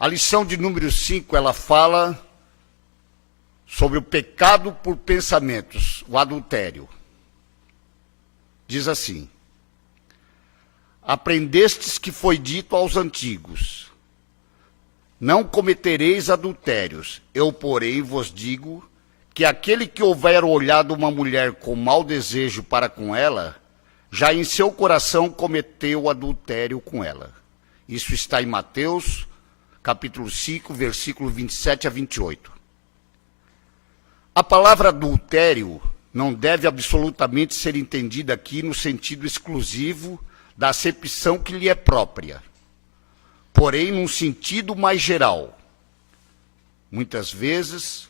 A lição de número 5, ela fala sobre o pecado por pensamentos, o adultério. Diz assim: aprendestes que foi dito aos antigos, não cometereis adultérios. Eu, porém, vos digo que aquele que houver olhado uma mulher com mau desejo para com ela, já em seu coração cometeu adultério com ela. Isso está em Mateus, capítulo 5, versículo 27 a 28. A palavra adultério não deve absolutamente ser entendida aqui no sentido exclusivo da acepção que lhe é própria, porém num sentido mais geral. Muitas vezes,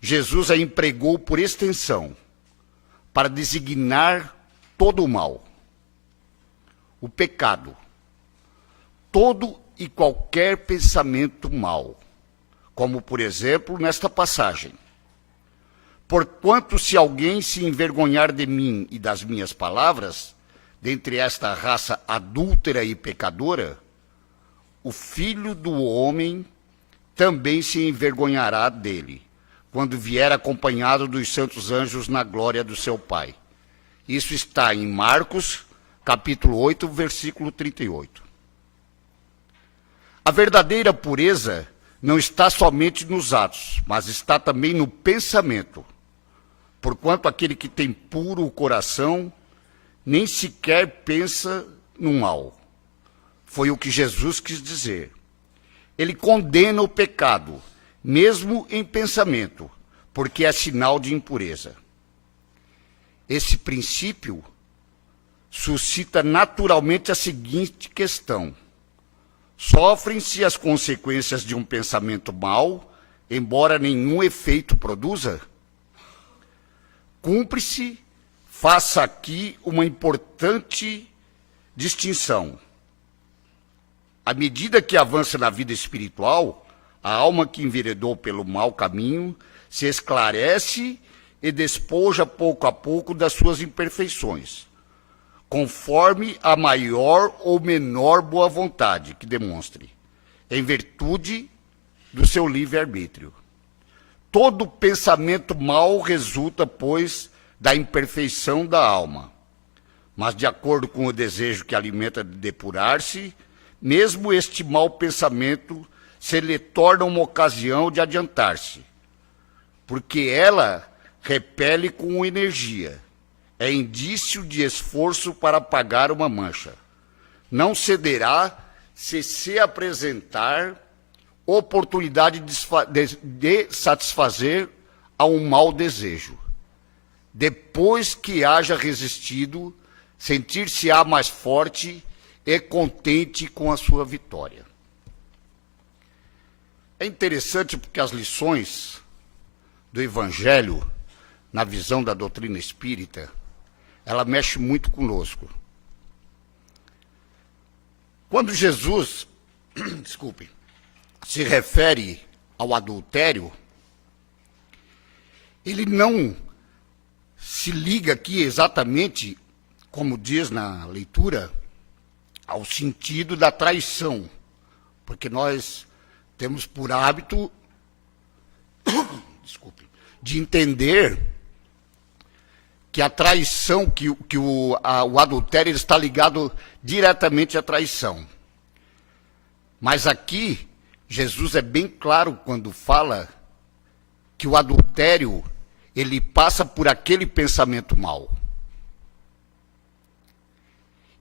Jesus a empregou por extensão, para designar todo o mal, o pecado, todo e qualquer pensamento mau, como, por exemplo, nesta passagem. Porquanto, se alguém se envergonhar de mim e das minhas palavras, dentre esta raça adúltera e pecadora, o Filho do Homem também se envergonhará dele, quando vier acompanhado dos santos anjos na glória do seu Pai. Isso está em Marcos, capítulo 8, versículo 38. A verdadeira pureza não está somente nos atos, mas está também no pensamento. Porquanto aquele que tem puro o coração, nem sequer pensa no mal. Foi o que Jesus quis dizer. Ele condena o pecado, mesmo em pensamento, porque é sinal de impureza. Esse princípio suscita naturalmente a seguinte questão: sofrem-se as consequências de um pensamento mau, embora nenhum efeito produza? Cumpre-se, faça aqui uma importante distinção. À medida que avança na vida espiritual, a alma que enveredou pelo mau caminho se esclarece e despoja pouco a pouco das suas imperfeições, conforme a maior ou menor boa vontade que demonstre, em virtude do seu livre-arbítrio. Todo pensamento mau resulta, pois, da imperfeição da alma. Mas, de acordo com o desejo que alimenta de depurar-se, mesmo este mau pensamento se lhe torna uma ocasião de adiantar-se, porque ela repele com energia, é indício de esforço para apagar uma mancha. Não cederá se apresentar oportunidade de satisfazer a um mau desejo. Depois que haja resistido, sentir-se-á mais forte e contente com a sua vitória. É interessante porque as lições do Evangelho, na visão da doutrina espírita, ela mexe muito conosco. Quando Jesus, se refere ao adultério, ele não se liga aqui exatamente, como diz na leitura, ao sentido da traição, porque nós temos por hábito de entender que a traição, que o adultério está ligado diretamente à traição. Mas aqui, Jesus é bem claro quando fala que o adultério, ele passa por aquele pensamento mau.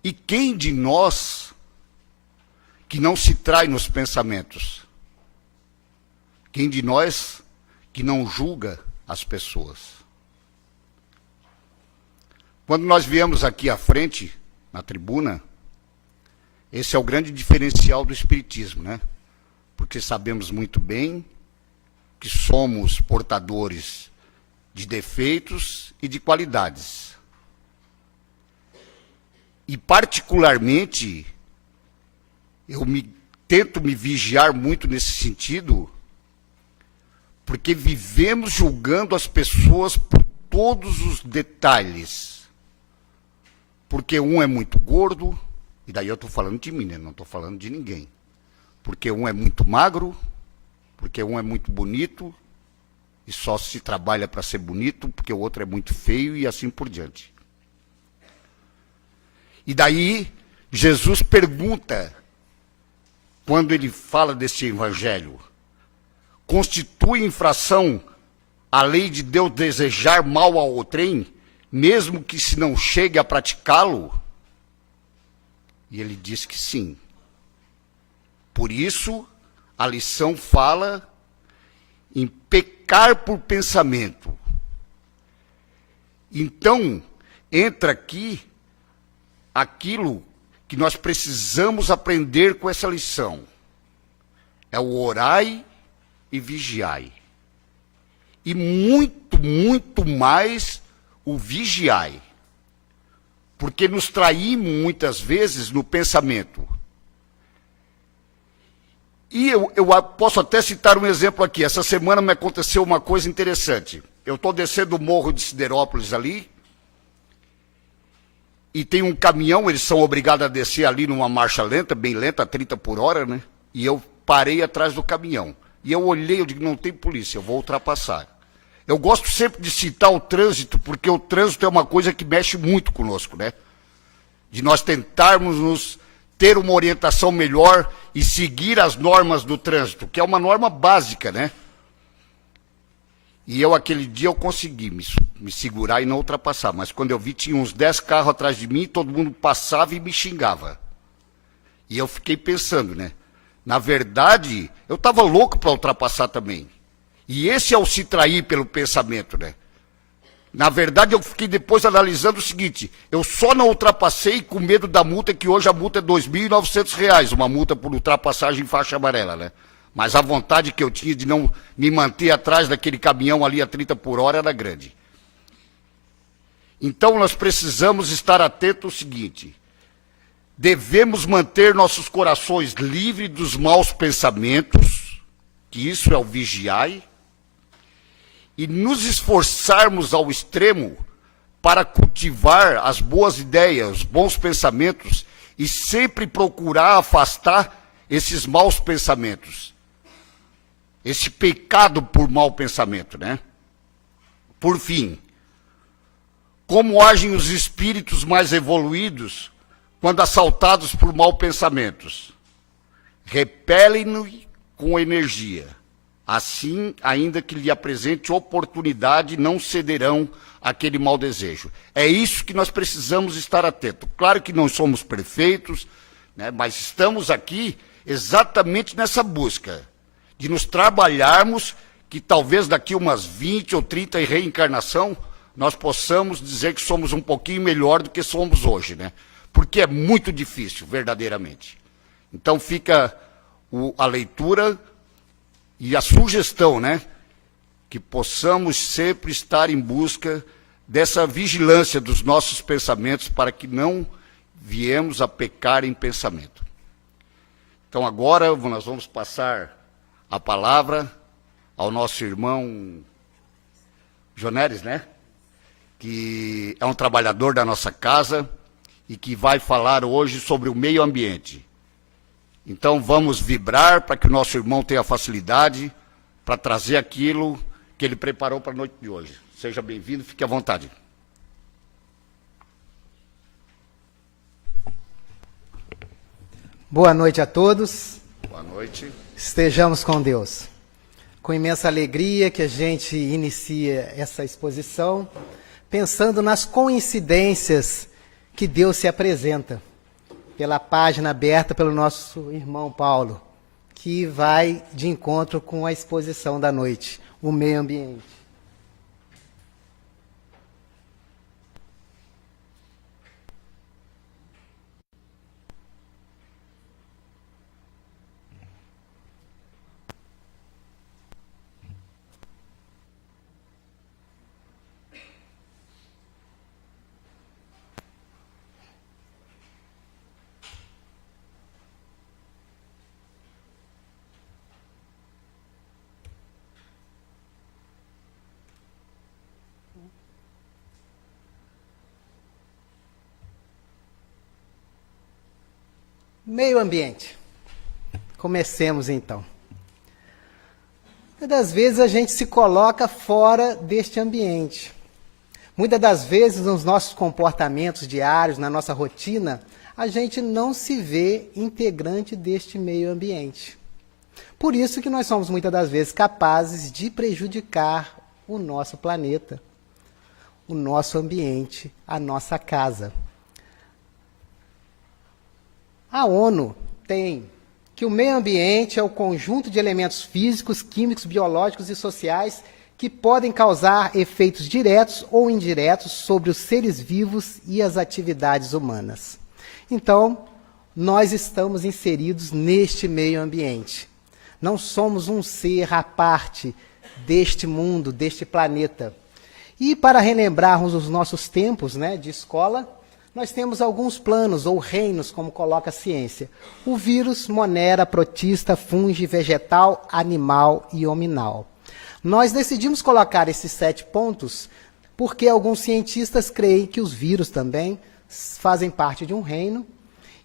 E quem de nós que não se trai nos pensamentos? Quem de nós que não julga as pessoas? Quando nós viemos aqui à frente, na tribuna, esse é o grande diferencial do Espiritismo, né? Porque sabemos muito bem que somos portadores de defeitos e de qualidades. E, particularmente, eu tento me vigiar muito nesse sentido, porque vivemos julgando as pessoas por todos os detalhes. Porque um é muito gordo, e daí eu estou falando de mim, né? Não estou falando de ninguém. porque um é muito magro, porque um é muito bonito, e só se trabalha para ser bonito, porque o outro é muito feio, e assim por diante. E daí, Jesus pergunta, quando ele fala desse evangelho, constitui infração a lei de Deus desejar mal ao outrem, mesmo que se não chegue a praticá-lo? E ele diz que sim. Por isso, a lição fala em pecar por pensamento. Então, entra aqui aquilo que nós precisamos aprender com essa lição. É o orai e vigiai. E muito, muito mais o vigiai. Porque nos traímos muitas vezes no pensamento. E eu posso até citar um exemplo aqui. Essa semana me aconteceu uma coisa interessante. Eu estou descendo o morro de Siderópolis ali, e tem um caminhão, eles são obrigados a descer ali numa marcha lenta, bem lenta, 30 por hora, né? E eu parei atrás do caminhão. E eu olhei, eu digo, não tem polícia, eu vou ultrapassar. Eu gosto sempre de citar o trânsito, porque o trânsito é uma coisa que mexe muito conosco, né? De nós tentarmos ter uma orientação melhor e seguir as normas do trânsito, que é uma norma básica, né? E eu, aquele dia, eu consegui me segurar e não ultrapassar. Mas quando eu vi, tinha uns 10 carros atrás de mim, todo mundo passava e me xingava. E eu fiquei pensando, né? Na verdade, eu estava louco para ultrapassar também. E esse é o se trair pelo pensamento, né? Na verdade, eu fiquei depois analisando o seguinte, eu só não ultrapassei com medo da multa, que hoje a multa é R$ 2.900, uma multa por ultrapassagem em faixa amarela, né? Mas a vontade que eu tinha de não me manter atrás daquele caminhão ali a 30 por hora era grande. Então, nós precisamos estar atentos ao seguinte, devemos manter nossos corações livres dos maus pensamentos, que isso é o vigiai, e nos esforçarmos ao extremo para cultivar as boas ideias, os bons pensamentos, e sempre procurar afastar esses maus pensamentos. Esse pecado por mau pensamento, né? Por fim, como agem os espíritos mais evoluídos quando assaltados por maus pensamentos? Repelem-no com energia. Assim, ainda que lhe apresente oportunidade, não cederão àquele mau desejo. É isso que nós precisamos estar atentos. Claro que não somos perfeitos, né, mas estamos aqui exatamente nessa busca, de nos trabalharmos, que talvez daqui umas 20 ou 30 em reencarnação, nós possamos dizer que somos um pouquinho melhor do que somos hoje, né? Porque é muito difícil, verdadeiramente. Então fica a leitura e a sugestão, né, que possamos sempre estar em busca dessa vigilância dos nossos pensamentos para que não viemos a pecar em pensamento. Então agora nós vamos passar a palavra ao nosso irmão Joneres, né, que é um trabalhador da nossa casa e que vai falar hoje sobre o meio ambiente. Então vamos vibrar para que o nosso irmão tenha facilidade para trazer aquilo que ele preparou para a noite de hoje. Seja bem-vindo, fique à vontade. Boa noite a todos. Boa noite. Estejamos com Deus. Com imensa alegria que a gente inicia essa exposição, pensando nas coincidências que Deus se apresenta, pela página aberta pelo nosso irmão Paulo, que vai de encontro com a exposição da noite, o meio ambiente. Meio ambiente. Comecemos então. Muitas das vezes a gente se coloca fora deste ambiente. Muitas das vezes nos nossos comportamentos diários, na nossa rotina, a gente não se vê integrante deste meio ambiente. Por isso que nós somos muitas das vezes capazes de prejudicar o nosso planeta, o nosso ambiente, a nossa casa. A ONU tem que o meio ambiente é o conjunto de elementos físicos, químicos, biológicos e sociais que podem causar efeitos diretos ou indiretos sobre os seres vivos e as atividades humanas. Então, nós estamos inseridos neste meio ambiente. Não somos um ser à parte deste mundo, deste planeta. E para relembrarmos os nossos tempos, de escola, nós temos alguns planos ou reinos, como coloca a ciência. O vírus, monera, protista, fungi, vegetal, animal e hominal. Nós decidimos colocar esses 7 pontos porque alguns cientistas creem que os vírus também fazem parte de um reino.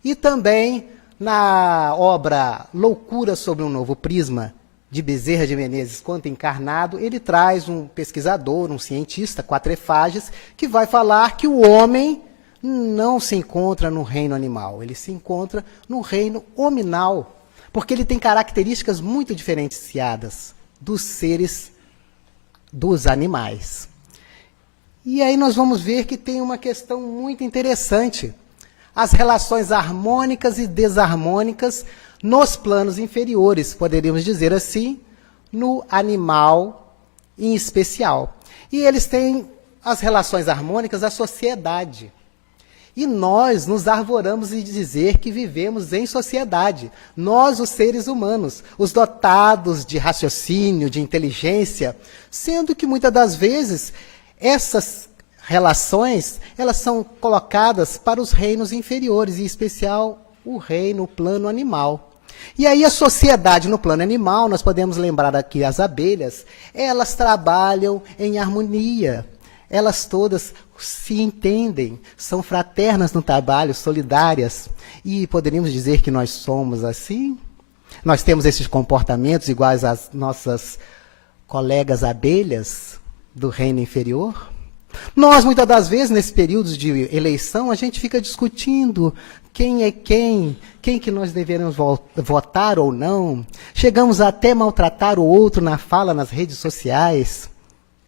E também na obra Loucura sobre um Novo Prisma, de Bezerra de Menezes, Conto Encarnado, ele traz um pesquisador, um cientista, Quatrefages, que vai falar que o homem não se encontra no reino animal, ele se encontra no reino hominal, porque ele tem características muito diferenciadas dos seres, dos animais. E aí nós vamos ver que tem uma questão muito interessante. As relações harmônicas e desarmônicas nos planos inferiores, poderíamos dizer assim, no animal em especial. E eles têm as relações harmônicas, a sociedade. E nós nos arvoramos em dizer que vivemos em sociedade. Nós, os seres humanos, os dotados de raciocínio, de inteligência, sendo que muitas das vezes essas relações, elas são colocadas para os reinos inferiores, em especial o reino, o plano animal. E aí a sociedade no plano animal, nós podemos lembrar aqui as abelhas, elas trabalham em harmonia, elas todas se entendem, são fraternas no trabalho, solidárias, e poderíamos dizer que nós somos assim? Nós temos esses comportamentos iguais às nossas colegas abelhas do reino inferior? Nós, muitas das vezes, nesse período de eleição, a gente fica discutindo quem é quem que nós devemos votar ou não. Chegamos até a maltratar o outro na fala nas redes sociais.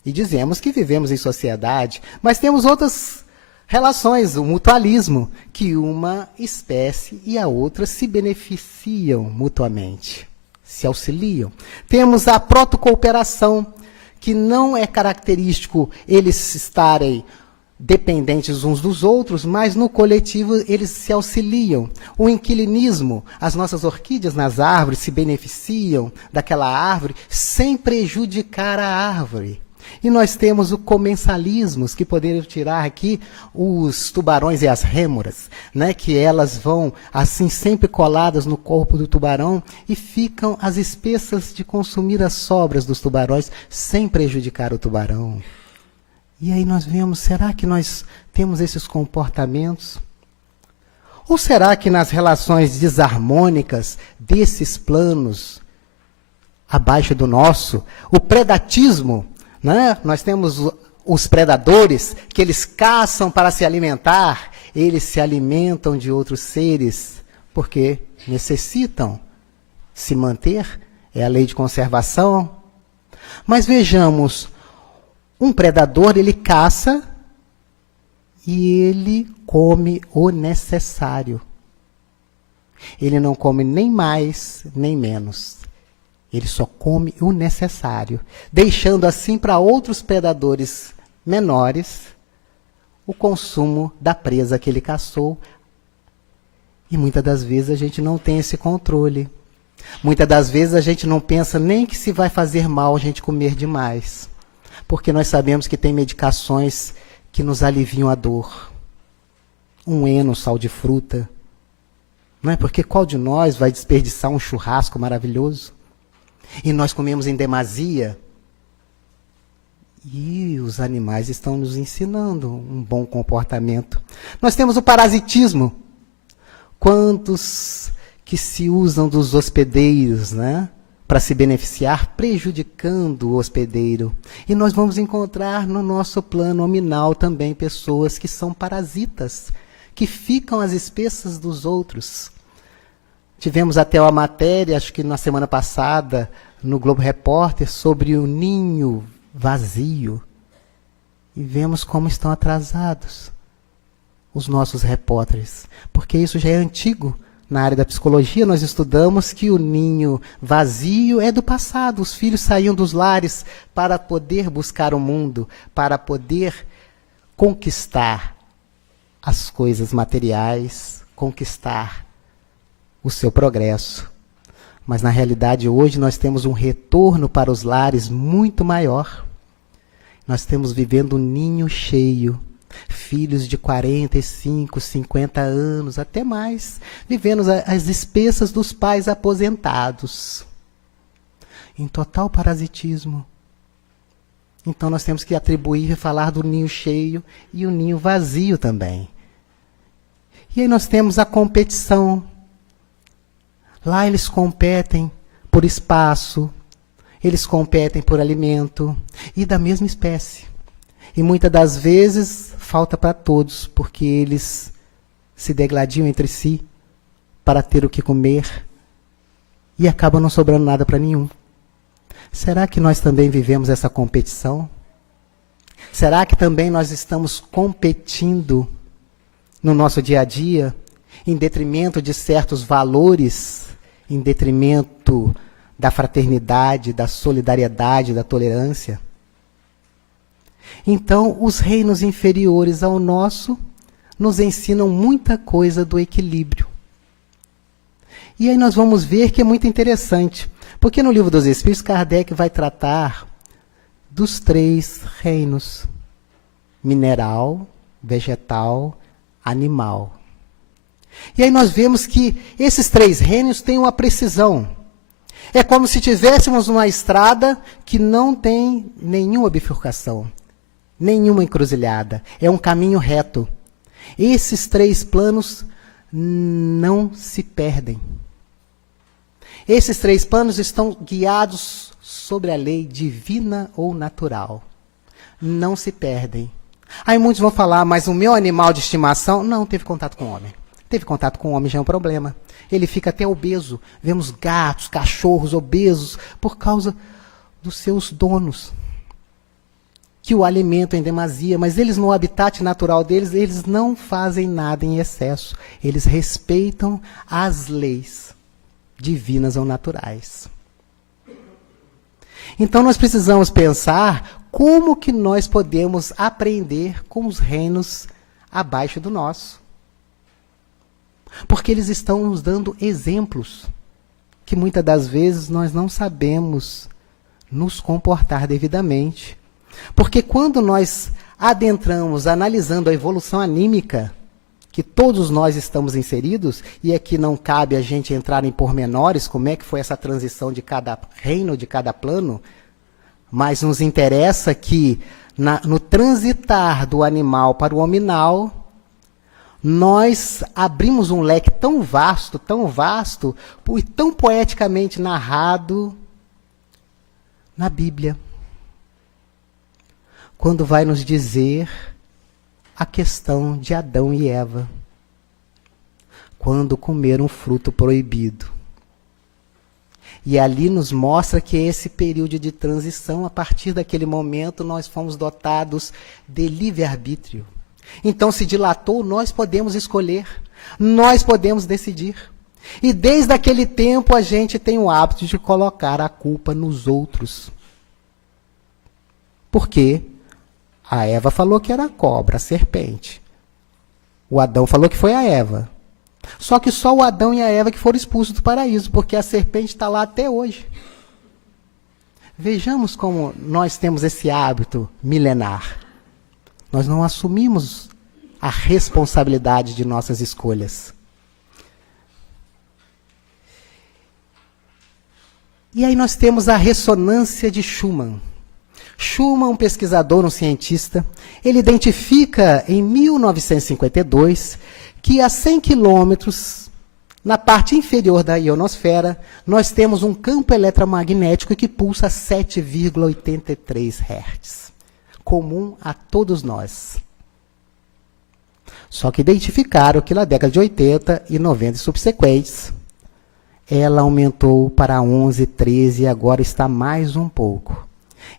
E dizemos que vivemos em sociedade, mas temos outras relações, o mutualismo, que uma espécie e a outra se beneficiam mutuamente, se auxiliam. Temos a protocooperação, que não é característico eles estarem dependentes uns dos outros, mas no coletivo eles se auxiliam. O inquilinismo, as nossas orquídeas nas árvores se beneficiam daquela árvore sem prejudicar a árvore. E nós temos o comensalismo, que poderiam tirar aqui os tubarões e as rêmoras, que elas vão assim sempre coladas no corpo do tubarão e ficam as espessas de consumir as sobras dos tubarões sem prejudicar o tubarão. E aí nós vemos, será que nós temos esses comportamentos? Ou será que nas relações desarmônicas desses planos abaixo do nosso, o predatismo, nós temos os predadores, que eles caçam para se alimentar, eles se alimentam de outros seres, porque necessitam se manter, é a lei de conservação. Mas vejamos, um predador, ele caça e ele come o necessário. Ele não come nem mais, nem menos. Ele só come o necessário, deixando assim para outros predadores menores o consumo da presa que ele caçou. E muitas das vezes a gente não tem esse controle. Muitas das vezes a gente não pensa nem que se vai fazer mal a gente comer demais. Porque nós sabemos que tem medicações que nos aliviam a dor. Um heno, sal de fruta. Não é? Porque qual de nós vai desperdiçar um churrasco maravilhoso? E nós comemos em demasia. E os animais estão nos ensinando um bom comportamento. Nós temos o parasitismo. Quantos que se usam dos hospedeiros, né? Para se beneficiar, prejudicando o hospedeiro. E nós vamos encontrar no nosso plano nominal também pessoas que são parasitas, que ficam às expensas dos outros. Tivemos até uma matéria, acho que na semana passada, no Globo Repórter, sobre o ninho vazio. E vemos como estão atrasados os nossos repórteres, porque isso já é antigo. Na área da psicologia, nós estudamos que o ninho vazio é do passado. Os filhos saíam dos lares para poder buscar o mundo, para poder conquistar as coisas materiais, conquistar o seu progresso. Mas, na realidade, hoje nós temos um retorno para os lares muito maior. Nós estamos vivendo um ninho cheio. Filhos de 45, 50 anos, até mais, vivendo às expensas dos pais aposentados. Em total parasitismo. Então nós temos que atribuir e falar do ninho cheio e o ninho vazio também. E aí nós temos a competição. Lá eles competem por espaço, eles competem por alimento, e da mesma espécie. E muitas das vezes falta para todos, porque eles se degladiam entre si para ter o que comer e acaba não sobrando nada para nenhum. Será que nós também vivemos essa competição? Será que também nós estamos competindo no nosso dia a dia, em detrimento de certos valores, em detrimento da fraternidade, da solidariedade, da tolerância? Então, os reinos inferiores ao nosso nos ensinam muita coisa do equilíbrio. E aí nós vamos ver que é muito interessante, porque no Livro dos Espíritos, Kardec vai tratar dos 3 reinos: mineral, vegetal, animal. E aí nós vemos que esses 3 reinos têm uma precisão. É como se tivéssemos uma estrada que não tem nenhuma bifurcação. Nenhuma encruzilhada. É um caminho reto. Esses 3 planos não se perdem. Esses 3 planos estão guiados sobre a lei divina ou natural. Não se perdem. Aí muitos vão falar, mas o meu animal de estimação não teve contato com o homem. Teve contato com o homem já é um problema. Ele fica até obeso. Vemos gatos, cachorros obesos por causa dos seus donos, que o alimentam em demasia, mas eles no habitat natural deles, eles não fazem nada em excesso. Eles respeitam as leis divinas ou naturais. Então nós precisamos pensar como que nós podemos aprender com os reinos abaixo do nosso. Porque eles estão nos dando exemplos que muitas das vezes nós não sabemos nos comportar devidamente. Porque quando nós adentramos analisando a evolução anímica, que todos nós estamos inseridos, e aqui não cabe a gente entrar em pormenores, como é que foi essa transição de cada reino, de cada plano, mas nos interessa que no transitar do animal para o hominal, nós abrimos um leque tão vasto e tão poeticamente narrado na Bíblia, quando vai nos dizer a questão de Adão e Eva, quando comeram um fruto proibido. E ali nos mostra que esse período de transição, a partir daquele momento, nós fomos dotados de livre-arbítrio. Então, se dilatou, nós podemos escolher, nós podemos decidir. E desde aquele tempo, a gente tem o hábito de colocar a culpa nos outros. Por quê? A Eva falou que era a cobra, a serpente. O Adão falou que foi a Eva. Só que só o Adão e a Eva que foram expulsos do paraíso, porque a serpente está lá até hoje. Vejamos como nós temos esse hábito milenar. Nós não assumimos a responsabilidade de nossas escolhas. E aí nós temos a ressonância de Schumann. Schumann, um pesquisador, um cientista, ele identifica em 1952 que a 100 quilômetros na parte inferior da ionosfera, nós temos um campo eletromagnético que pulsa 7,83 Hz, comum a todos nós. Só que identificaram que na década de 80 e 90 e subsequentes, ela aumentou para 11, 13 e agora está mais um pouco.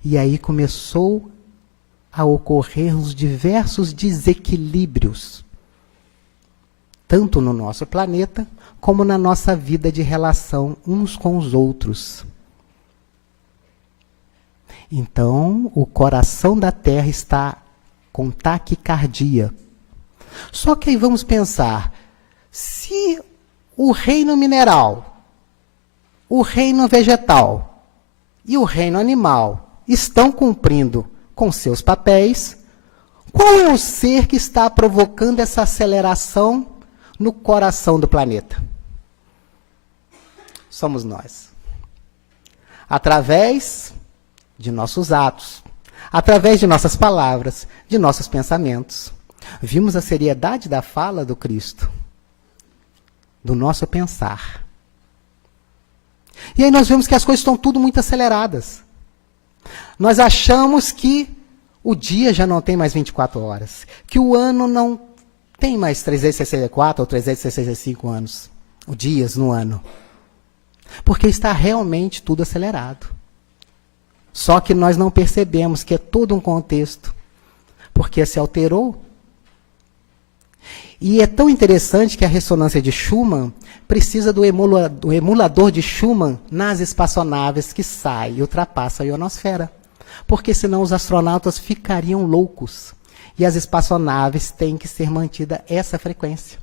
E aí começou a ocorrer os diversos desequilíbrios, tanto no nosso planeta, como na nossa vida de relação uns com os outros. Então, o coração da Terra está com taquicardia. Só que aí vamos pensar, se o reino mineral, o reino vegetal e o reino animal estão cumprindo com seus papéis, qual é o ser que está provocando essa aceleração no coração do planeta? Somos nós. Através de nossos atos, através de nossas palavras, de nossos pensamentos. Vimos a seriedade da fala do Cristo, do nosso pensar. E aí nós vemos que as coisas estão tudo muito aceleradas. Nós achamos que o dia já não tem mais 24 horas, que o ano não tem mais 364 ou 365 anos, dias no ano. Porque está realmente tudo acelerado. Só que nós não percebemos que é todo um contexto, porque se alterou. E é tão interessante que a ressonância de Schumann precisa do emulador de Schumann nas espaçonaves que saem e ultrapassam a ionosfera. Porque senão os astronautas ficariam loucos. E as espaçonaves têm que ser mantida essa frequência.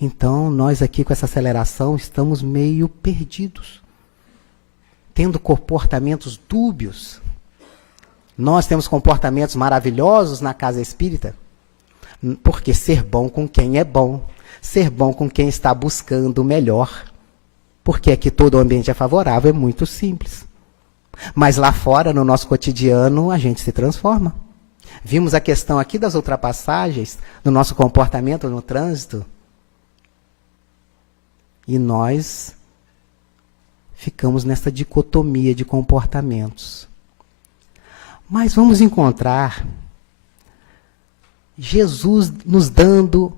Então, nós aqui com essa aceleração estamos meio perdidos, tendo comportamentos dúbios. Nós temos comportamentos maravilhosos na casa espírita, porque ser bom com quem é bom, ser bom com quem está buscando o melhor, porque aqui todo o ambiente é favorável, é muito simples. Mas lá fora, no nosso cotidiano, a gente se transforma. Vimos a questão aqui das ultrapassagens, do nosso comportamento no trânsito, e nós ficamos nessa dicotomia de comportamentos. Mas vamos encontrar Jesus nos dando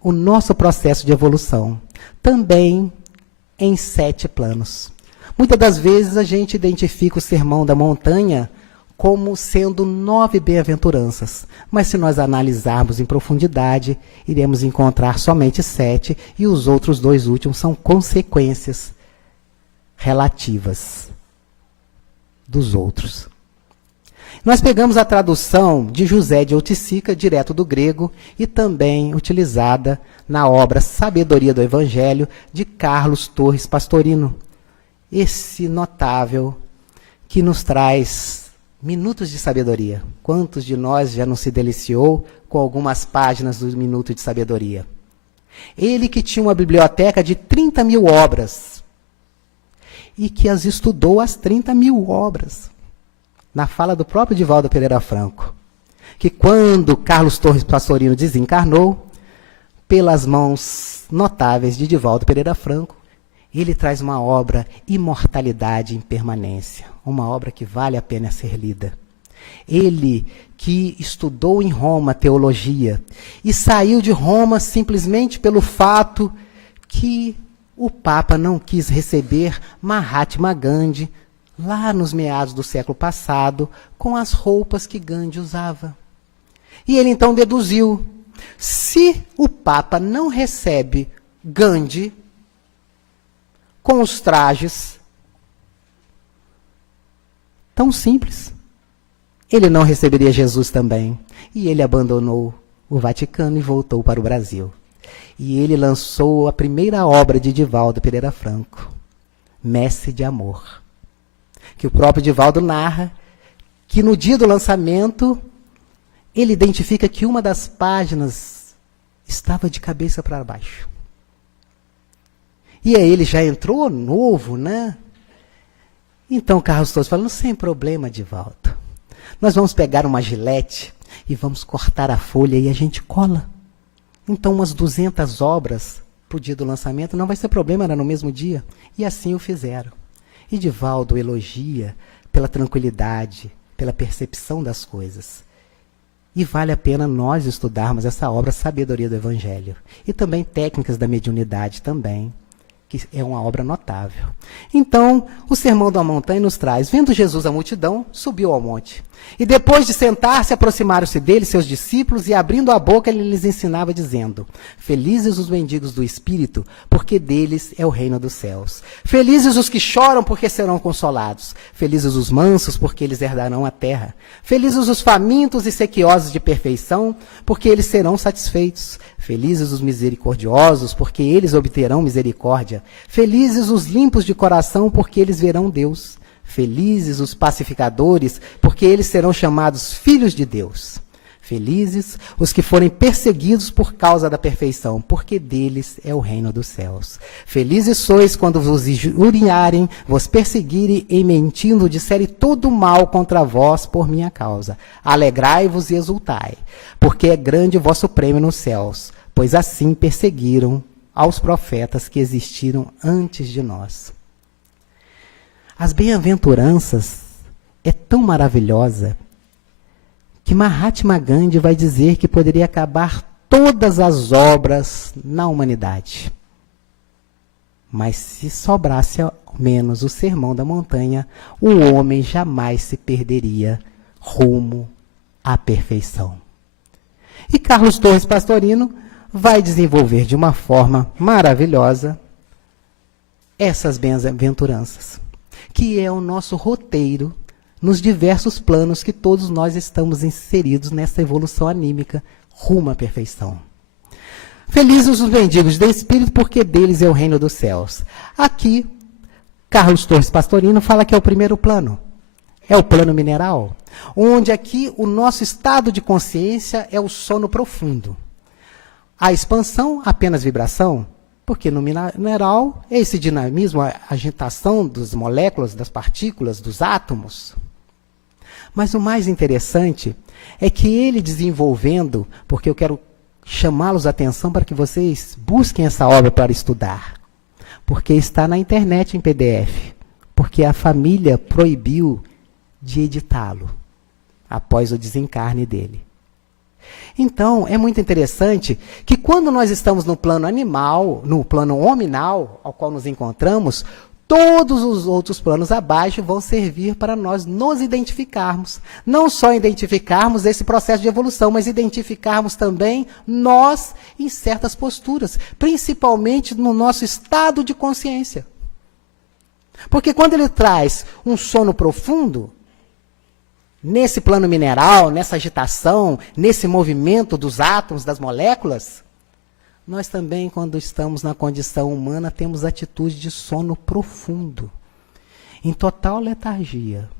o nosso processo de evolução, também em 7 planos. Muitas das vezes a gente identifica o Sermão da Montanha como sendo 9 bem-aventuranças. Mas se nós analisarmos em profundidade, iremos encontrar somente 7, e os outros 2 últimos são consequências relativas dos outros. Nós pegamos a tradução de José de Oiticica, direto do grego, e também utilizada na obra Sabedoria do Evangelho, de Carlos Torres Pastorino. Esse notável que nos traz minutos de sabedoria. Quantos de nós já não se deliciou com algumas páginas do Minuto de Sabedoria? Ele que tinha uma biblioteca de 30 mil obras e que as estudou as 30 mil obras. Na fala do próprio Divaldo Pereira Franco, que quando Carlos Torres Pastorino desencarnou, pelas mãos notáveis de Divaldo Pereira Franco, ele traz uma obra, Imortalidade em Permanência, uma obra que vale a pena ser lida. Ele que estudou em Roma teologia e saiu de Roma simplesmente pelo fato que o Papa não quis receber Mahatma Gandhi lá nos meados do século passado com as roupas que Gandhi usava. E ele então deduziu, se o Papa não recebe Gandhi com os trajes tão simples, ele não receberia Jesus também. E ele abandonou o Vaticano e voltou para o Brasil. E ele lançou a primeira obra de Divaldo Pereira Franco, Messe de Amor, que o próprio Divaldo narra que no dia do lançamento ele identifica que uma das páginas estava de cabeça para baixo. E aí ele já entrou novo, né? Então Carlos Torres falando, sem problema, Divaldo. Nós vamos pegar uma gilete e vamos cortar a folha e a gente cola. Então, umas 200 obras para o dia do lançamento não vai ser problema, era no mesmo dia. E assim o fizeram. E Divaldo elogia pela tranquilidade, pela percepção das coisas. E vale a pena nós estudarmos essa obra Sabedoria do Evangelho. E também Técnicas da Mediunidade também, que é uma obra notável. Então, o Sermão da Montanha nos traz: vendo Jesus a multidão, subiu ao monte. E depois de sentar-se, aproximaram-se dele seus discípulos, e abrindo a boca, ele lhes ensinava, dizendo: felizes os mendigos do Espírito, porque deles é o reino dos céus. Felizes os que choram, porque serão consolados. Felizes os mansos, porque eles herdarão a terra. Felizes os famintos e sequiosos de perfeição, porque eles serão satisfeitos. Felizes os misericordiosos, porque eles obterão misericórdia. Felizes os limpos de coração, porque eles verão Deus. Felizes os pacificadores, porque eles serão chamados filhos de Deus. Felizes os que forem perseguidos por causa da perfeição, porque deles é o reino dos céus. Felizes sois quando vos injuriarem, vos perseguirem e mentindo disserem todo mal contra vós por minha causa. Alegrai-vos e exultai, porque é grande o vosso prêmio nos céus, pois assim perseguiram aos profetas que existiram antes de nós. As bem-aventuranças é tão maravilhosa que Mahatma Gandhi vai dizer que poderia acabar todas as obras na humanidade. Mas se sobrasse ao menos o Sermão da Montanha, o homem jamais se perderia rumo à perfeição. E Carlos Torres Pastorino vai desenvolver de uma forma maravilhosa essas bem-aventuranças, que é o nosso roteiro nos diversos planos que todos nós estamos inseridos nessa evolução anímica rumo à perfeição. Felizes os mendigos de espírito, porque deles é o reino dos céus. Aqui, Carlos Torres Pastorino fala que é o primeiro plano. É o plano mineral, onde aqui o nosso estado de consciência é o sono profundo. A expansão, apenas vibração, porque no mineral, esse dinamismo, a agitação das moléculas, das partículas, dos átomos. Mas o mais interessante é que ele desenvolvendo, porque eu quero chamá-los a atenção para que vocês busquem essa obra para estudar, porque está na internet em PDF, porque a família proibiu de editá-lo após o desencarne dele. Então, é muito interessante que quando nós estamos no plano animal, no plano hominal, ao qual nos encontramos, todos os outros planos abaixo vão servir para nós nos identificarmos. Não só identificarmos esse processo de evolução, mas identificarmos também nós em certas posturas, principalmente no nosso estado de consciência. Porque quando ele traz um sono profundo, nesse plano mineral, nessa agitação, nesse movimento dos átomos, das moléculas, nós também, quando estamos na condição humana, temos atitude de sono profundo, em total letargia.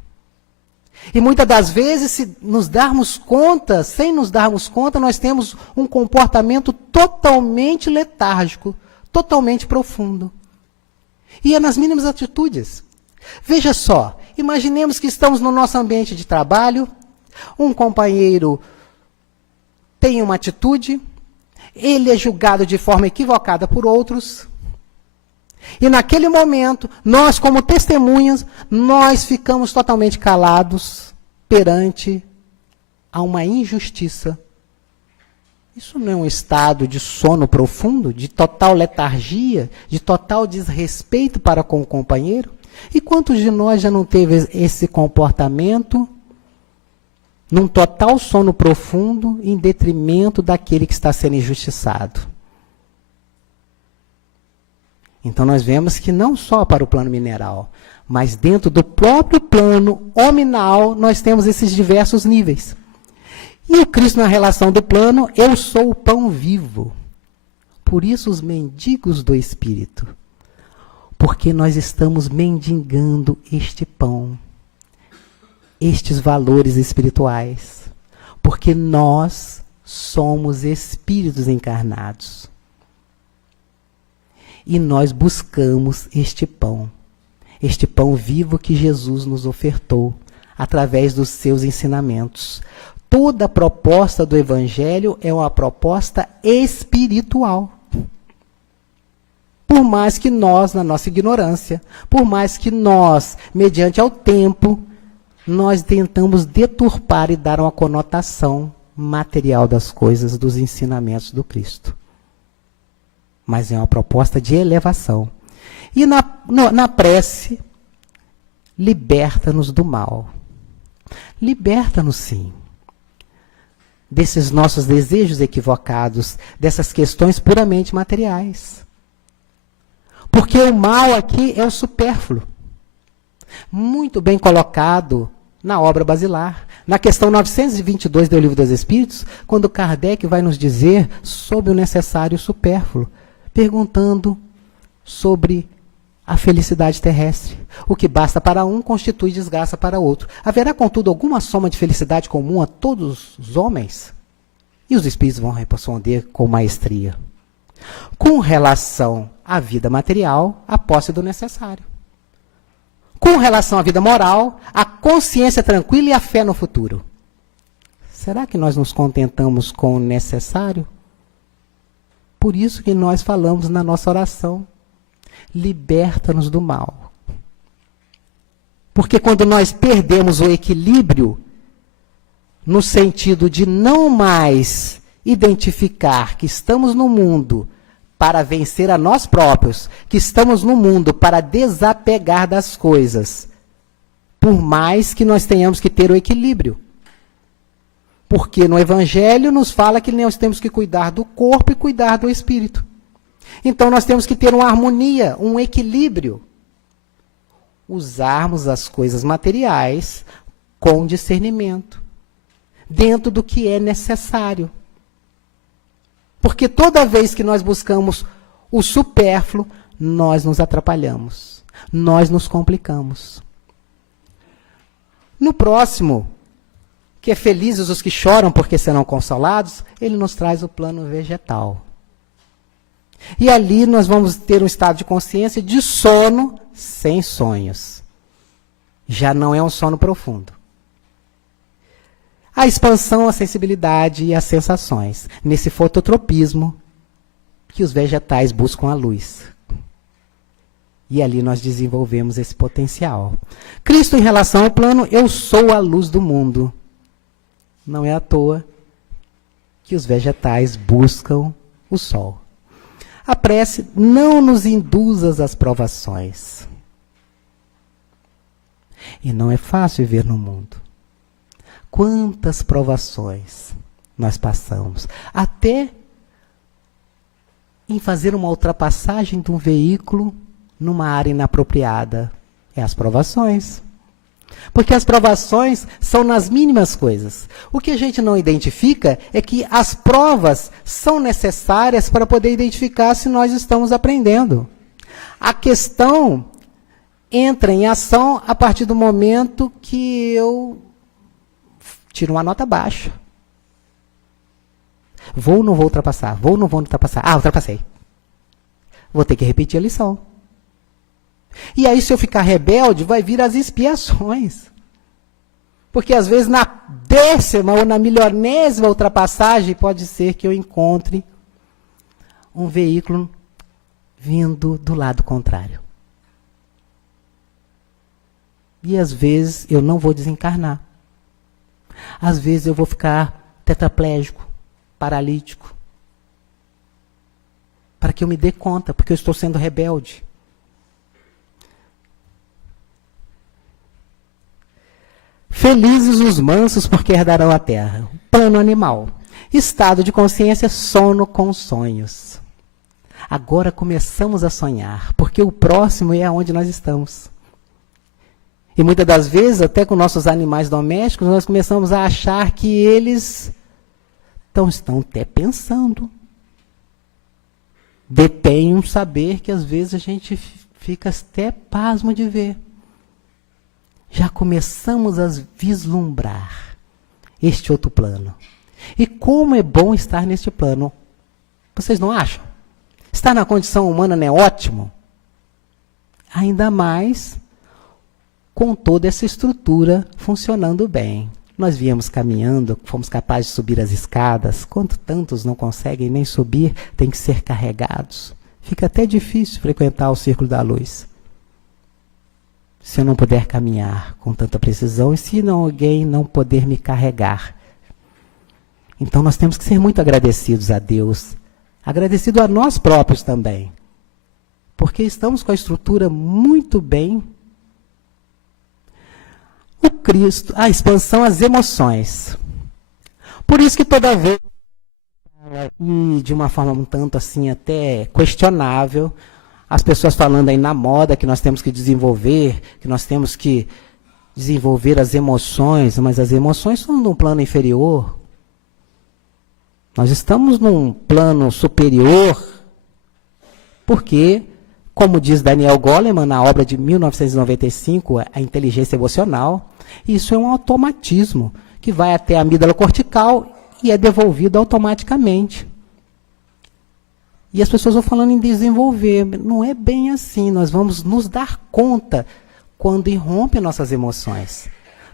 E muitas das vezes, se nos darmos conta, sem nos darmos conta, nós temos um comportamento totalmente letárgico, totalmente profundo. E é nas mínimas atitudes. Veja só, imaginemos que estamos no nosso ambiente de trabalho, um companheiro tem uma atitude, ele é julgado de forma equivocada por outros, e naquele momento, nós como testemunhas, nós ficamos totalmente calados perante a uma injustiça. Isso não é um estado de sono profundo, de total letargia, de total desrespeito para com o companheiro? E quantos de nós já não teve esse comportamento num total sono profundo em detrimento daquele que está sendo injustiçado? Então nós vemos que não só para o plano mineral, mas dentro do próprio plano hominal nós temos esses diversos níveis. E o Cristo na relação do plano, eu sou o pão vivo. Por isso os mendigos do Espírito. Porque nós estamos mendigando este pão, estes valores espirituais. Porque nós somos espíritos encarnados. E nós buscamos este pão vivo que Jesus nos ofertou, através dos seus ensinamentos. toda proposta do Evangelho é uma proposta espiritual. Por mais que nós, na nossa ignorância, por mais que nós, mediante ao tempo, nós tentamos deturpar e dar uma conotação material das coisas, dos ensinamentos do Cristo. Mas é uma proposta de elevação. E na prece, liberta-nos do mal. Liberta-nos, sim, desses nossos desejos equivocados, dessas questões puramente materiais. Porque o mal aqui é o supérfluo. Muito bem colocado na obra basilar. Na questão 922 do Livro dos Espíritos, quando Kardec vai nos dizer sobre o necessário e o supérfluo, perguntando sobre a felicidade terrestre. O que basta para um constitui desgraça para outro. Haverá, contudo, alguma soma de felicidade comum a todos os homens? E os espíritos vão responder com maestria. Com relação à vida material, a posse do necessário. Com relação à vida moral, a consciência tranquila e a fé no futuro. Será que nós nos contentamos com o necessário? Por isso que nós falamos na nossa oração, liberta-nos do mal. Porque quando nós perdemos o equilíbrio, no sentido de não mais identificar que estamos no mundo para vencer a nós próprios, que estamos no mundo para desapegar das coisas, por mais que nós tenhamos que ter o equilíbrio. Porque no Evangelho nos fala que nós temos que cuidar do corpo e cuidar do espírito. Então nós temos que ter uma harmonia, um equilíbrio. Usarmos as coisas materiais com discernimento, dentro do que é necessário. Porque toda vez que nós buscamos o supérfluo, nós nos atrapalhamos, nós nos complicamos. No próximo, que é felizes os que choram porque serão consolados, ele nos traz o plano vegetal. E ali nós vamos ter um estado de consciência de sono sem sonhos. Já não é um sono profundo. A expansão, a sensibilidade e as sensações. Nesse fototropismo que os vegetais buscam a luz. E ali nós desenvolvemos esse potencial. Cristo, em relação ao plano, eu sou a luz do mundo. Não é à toa que os vegetais buscam o sol. A prece não nos induz às provações. E não é fácil viver no mundo. Quantas provações nós passamos. Até em fazer uma ultrapassagem de um veículo numa área inapropriada. É as provações. Porque as provações são nas mínimas coisas. O que a gente não identifica é que as provas são necessárias para poder identificar se nós estamos aprendendo. A questão entra em ação a partir do momento que eu tiro uma nota baixa. Vou ou não vou ultrapassar? Vou ou não vou ultrapassar? Ah, ultrapassei. Vou ter que repetir a lição. E aí, se eu ficar rebelde, vai vir as expiações. Porque, às vezes, na 10ª ou na milionésima ultrapassagem, pode ser que eu encontre um veículo vindo do lado contrário. E, às vezes, eu não vou desencarnar. Às vezes, eu vou ficar tetraplégico, paralítico. Para que eu me dê conta, porque eu estou sendo rebelde. Felizes os mansos, porque herdarão a terra. Plano animal. Estado de consciência, sono com sonhos. Agora começamos a sonhar, porque o próximo é onde nós estamos. E muitas das vezes, até com nossos animais domésticos, nós começamos a achar que eles estão até pensando. Detém um saber que às vezes a gente fica até pasmo de ver. Já começamos a vislumbrar este outro plano. E como é bom estar neste plano. Vocês não acham? Estar na condição humana não é ótimo? Ainda mais com toda essa estrutura funcionando bem. Nós viemos caminhando, fomos capazes de subir as escadas. Quanto tantos não conseguem nem subir, têm que ser carregados. Fica até difícil frequentar o círculo da luz. Se eu não puder caminhar com tanta precisão e se alguém não poder me carregar. Então nós temos que ser muito agradecidos a Deus, agradecidos a nós próprios também, porque estamos com a estrutura muito bem. O Cristo, a expansão às emoções. Por isso que toda vez, e de uma forma um tanto assim até questionável, as pessoas falando aí na moda que nós temos que desenvolver as emoções, mas as emoções são num plano inferior. Nós estamos num plano superior, porque, como diz Daniel Goleman, na obra de 1995, A Inteligência Emocional, isso é um automatismo que vai até a amígdala cortical e é devolvido automaticamente. E as pessoas vão falando em desenvolver. Não é bem assim. Nós vamos nos dar conta quando irrompem nossas emoções,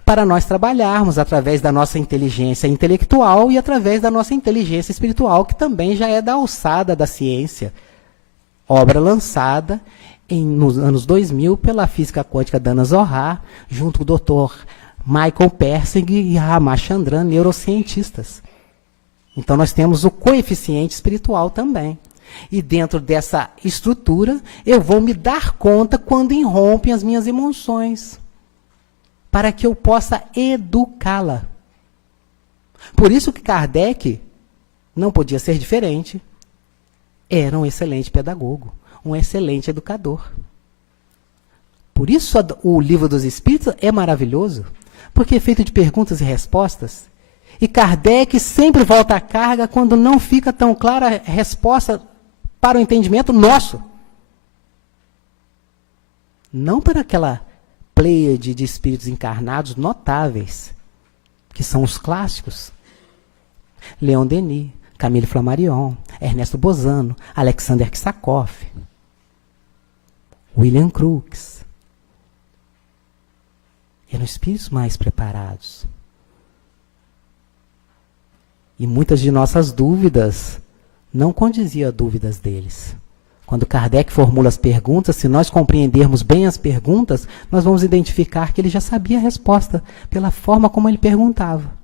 para nós trabalharmos através da nossa inteligência intelectual e através da nossa inteligência espiritual, que também já é da alçada da ciência. Obra lançada nos anos 2000 pela física quântica Dana Zohar, junto com o Dr. Michael Persing e Ramachandran, neurocientistas. Então nós temos o coeficiente espiritual também. E dentro dessa estrutura, eu vou me dar conta quando irrompem as minhas emoções, para que eu possa educá-la. Por isso que Kardec não podia ser diferente. Era um excelente pedagogo, um excelente educador. Por isso o Livro dos Espíritos é maravilhoso, porque é feito de perguntas e respostas. E Kardec sempre volta à carga quando não fica tão clara a resposta para o entendimento nosso. Não para aquela pleiade de espíritos encarnados notáveis, que são os clássicos. Leon Denis, Camille Flammarion, Ernesto Bozano, Alexander Kissakov, William Crookes. Eram espíritos mais preparados. E muitas de nossas dúvidas não condiziam a dúvidas deles. Quando Kardec formula as perguntas, se nós compreendermos bem as perguntas, nós vamos identificar que ele já sabia a resposta pela forma como ele perguntava.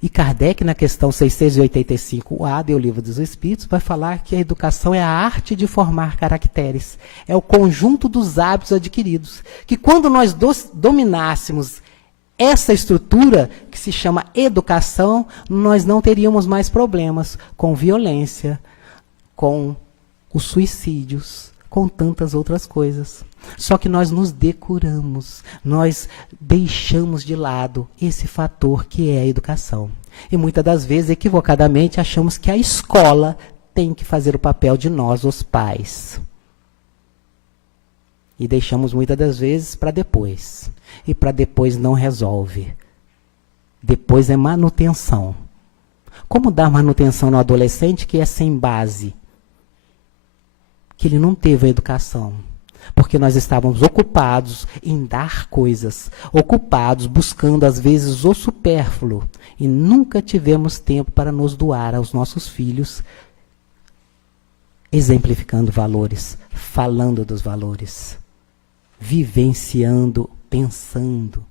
E Kardec, na questão 685A do Livro dos Espíritos, vai falar que a educação é a arte de formar caracteres. É o conjunto dos hábitos adquiridos. Que quando nós dominássemos essa estrutura, que se chama educação, nós não teríamos mais problemas com violência, com os suicídios, com tantas outras coisas. Só que nós nos decuramos, nós deixamos de lado esse fator que é a educação. E muitas das vezes, equivocadamente, achamos que a escola tem que fazer o papel de nós, os pais. E deixamos muitas das vezes para depois. E para depois não resolve. Depois é manutenção. Como dar manutenção no adolescente que é sem base? Que ele não teve a educação. Porque nós estávamos ocupados em dar coisas, ocupados buscando às vezes o supérfluo, e nunca tivemos tempo para nos doar aos nossos filhos, exemplificando valores, falando dos valores, vivenciando, pensando,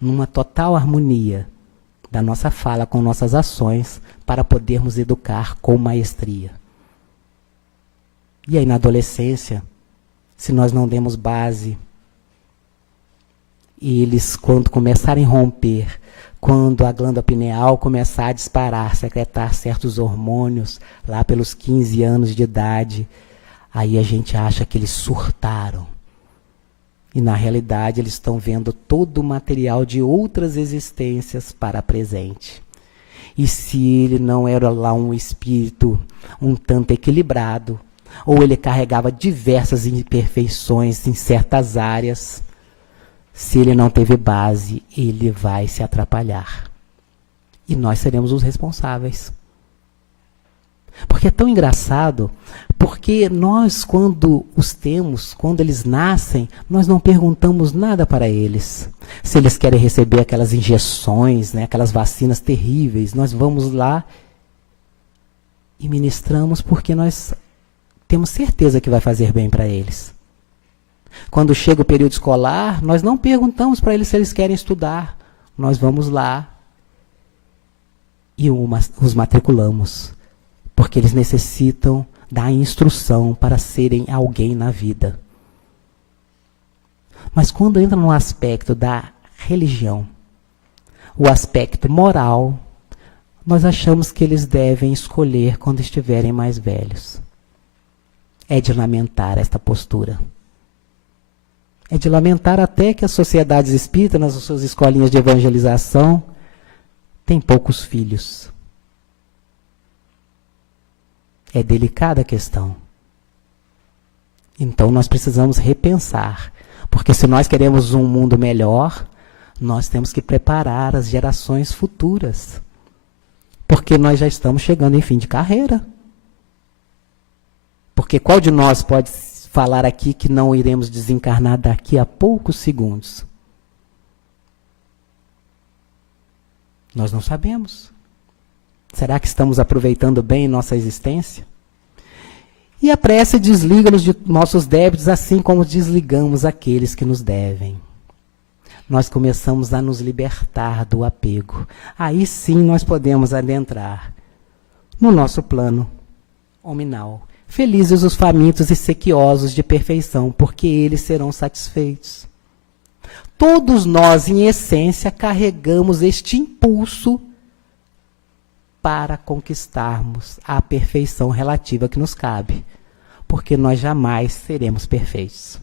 numa total harmonia da nossa fala com nossas ações, para podermos educar com maestria. E aí na adolescência, se nós não demos base, e eles quando começarem a romper, quando a glândula pineal começar a disparar, secretar certos hormônios, lá pelos 15 anos de idade, aí a gente acha que eles surtaram. E na realidade eles estão vendo todo o material de outras existências para presente. E se ele não era lá um espírito um tanto equilibrado, ou ele carregava diversas imperfeições em certas áreas, se ele não teve base, ele vai se atrapalhar. E nós seremos os responsáveis. Porque é tão engraçado, porque nós, quando os temos, quando eles nascem, nós não perguntamos nada para eles. Se eles querem receber aquelas injeções, né, aquelas vacinas terríveis, nós vamos lá e ministramos porque nós temos certeza que vai fazer bem para eles. Quando chega o período escolar, nós não perguntamos para eles se eles querem estudar. Nós vamos lá e os matriculamos, porque eles necessitam da instrução para serem alguém na vida. Mas quando entra no aspecto da religião, o aspecto moral, nós achamos que eles devem escolher quando estiverem mais velhos. É de lamentar esta postura. É de lamentar até que as sociedades espíritas, nas suas escolinhas de evangelização, têm poucos filhos. É delicada a questão. Então nós precisamos repensar. Porque se nós queremos um mundo melhor, nós temos que preparar as gerações futuras. Porque nós já estamos chegando em fim de carreira. Porque qual de nós pode falar aqui que não iremos desencarnar daqui a poucos segundos? Nós não sabemos. Será que estamos aproveitando bem nossa existência? E a prece desliga-nos de nossos débitos, assim como desligamos aqueles que nos devem. Nós começamos a nos libertar do apego. Aí sim nós podemos adentrar no nosso plano hominal. Felizes os famintos e sequiosos de perfeição, porque eles serão satisfeitos. Todos nós, em essência, carregamos este impulso para conquistarmos a perfeição relativa que nos cabe, porque nós jamais seremos perfeitos.